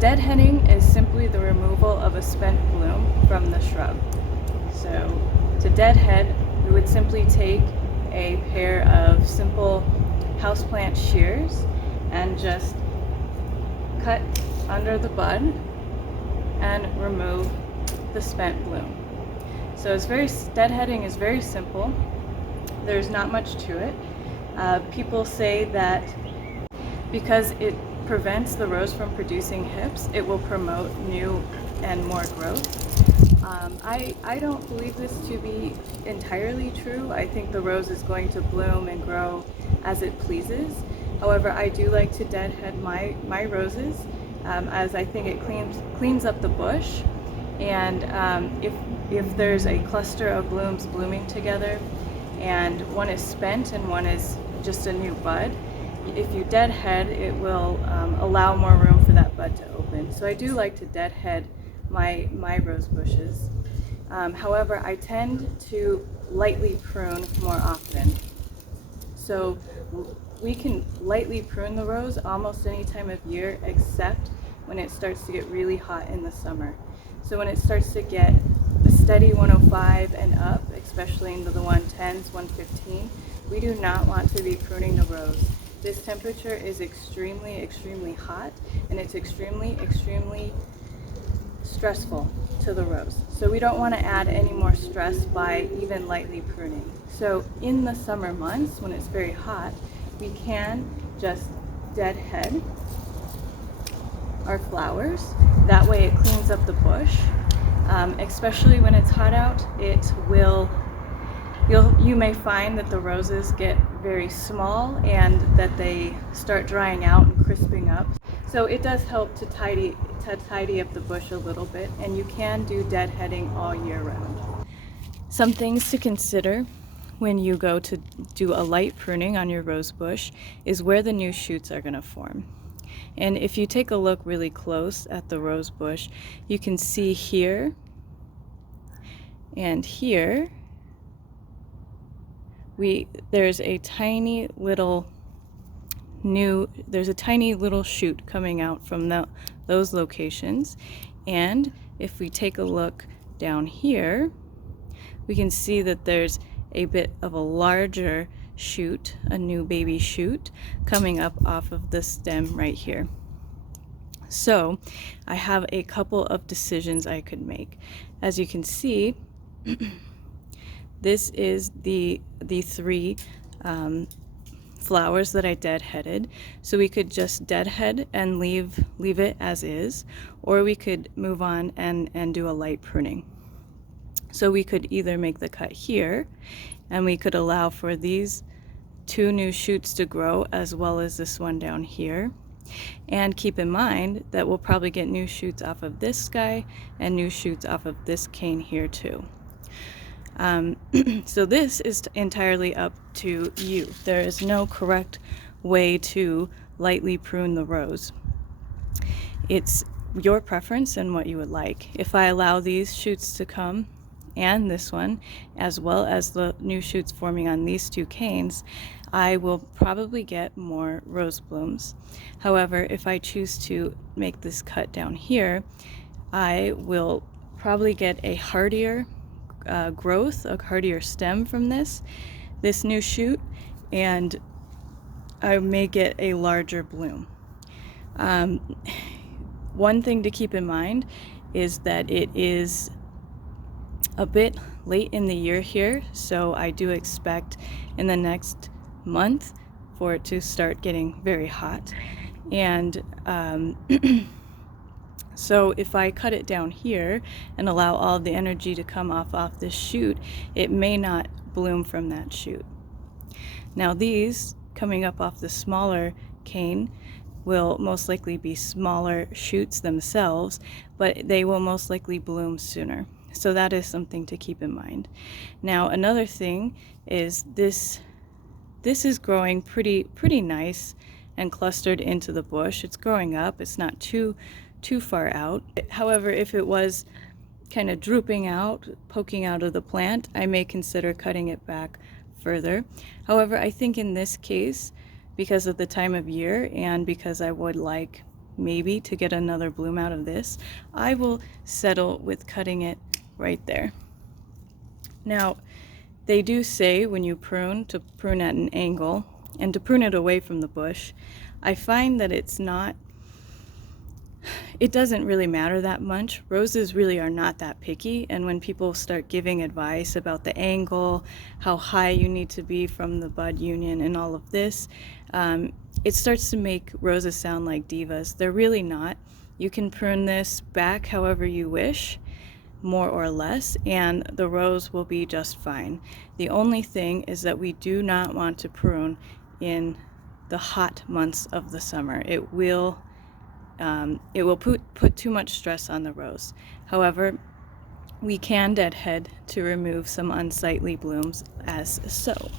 deadheading is simply the removal of a spent bloom from the shrub. So to deadhead, we would simply take a pair of simple houseplant shears and just cut under the bud and remove the spent bloom. So deadheading is very simple. There's not much to it. People say that because it prevents the rose from producing hips, it will promote new and more growth. I don't believe this to be entirely true. I think the rose is going to bloom and grow as it pleases. However, I do like to deadhead my roses as I think it cleans up the bush. And if there's a cluster of blooms blooming together and one is spent and one is just a new bud, if you deadhead, it will allow more room for that bud to open. So I do like to deadhead my rose bushes. However, I tend to lightly prune more often. So we can lightly prune the rose almost any time of year except when it starts to get really hot in the summer. So when it starts to get a steady 105 and up, especially into the 110s, 115, we do not want to be pruning the rose. This temperature is extremely hot, and it's extremely stressful to the rose. So we don't want to add any more stress by even lightly pruning. So in the summer months, when it's very hot, we can just deadhead our flowers. That way it cleans up the bush. Especially when it's hot out, you may find that the roses get very small and that they start drying out and crisping up. So it does help to tidy up the bush a little bit, and you can do deadheading all year round. Some things to consider when you go to do a light pruning on your rose bush is where the new shoots are going to form. And if you take a look really close at the rose bush, you can see here and here there's a tiny little shoot coming out from those locations. And if we take a look down here, we can see that there's a bit of a larger shoot, a new baby shoot coming up off of the stem right here. So I have a couple of decisions I could make. As you can see, this is the three flowers that I deadheaded. So we could just deadhead and leave it as is, or we could move on and do a light pruning. So we could either make the cut here, and we could allow for these two new shoots to grow as well as this one down here. And keep in mind that we'll probably get new shoots off of this guy and new shoots off of this cane here too. So this is entirely up to you. There is no correct way to lightly prune the rose. It's your preference and what you would like. If I allow these shoots to come and this one, as well as the new shoots forming on these two canes, I will probably get more rose blooms. However, if I choose to make this cut down here, I will probably get a hardier growth, a hardier stem from this new shoot, and I may get a larger bloom. One thing to keep in mind is that it is a bit late in the year here, so I do expect in the next month for it to start getting very hot. And so if I cut it down here and allow all of the energy to come off this shoot, it may not bloom from that shoot. Now these coming up off the smaller cane will most likely be smaller shoots themselves, but they will most likely bloom sooner. So that is something to keep in mind. Now another thing is this is growing pretty nice and clustered into the bush. It's growing up. It's not too far out. However, if it was kind of drooping out, poking out of the plant, I may consider cutting it back further. However, I think in this case, because of the time of year and because I would like maybe to get another bloom out of this, I will settle with cutting it right there. Now, they do say when you prune to prune at an angle and to prune it away from the bush. I find that it doesn't really matter that much. Roses really are not that picky, and when people start giving advice about the angle, how high you need to be from the bud union and all of this, it starts to make roses sound like divas. They're really not. You can prune this back however you wish, more or less, and the rose will be just fine. The only thing is that we do not want to prune in the hot months of the summer. It will put too much stress on the rose. However, we can deadhead to remove some unsightly blooms as so.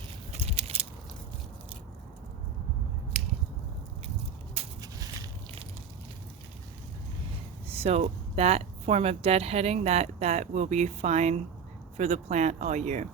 So that form of deadheading, that will be fine for the plant all year.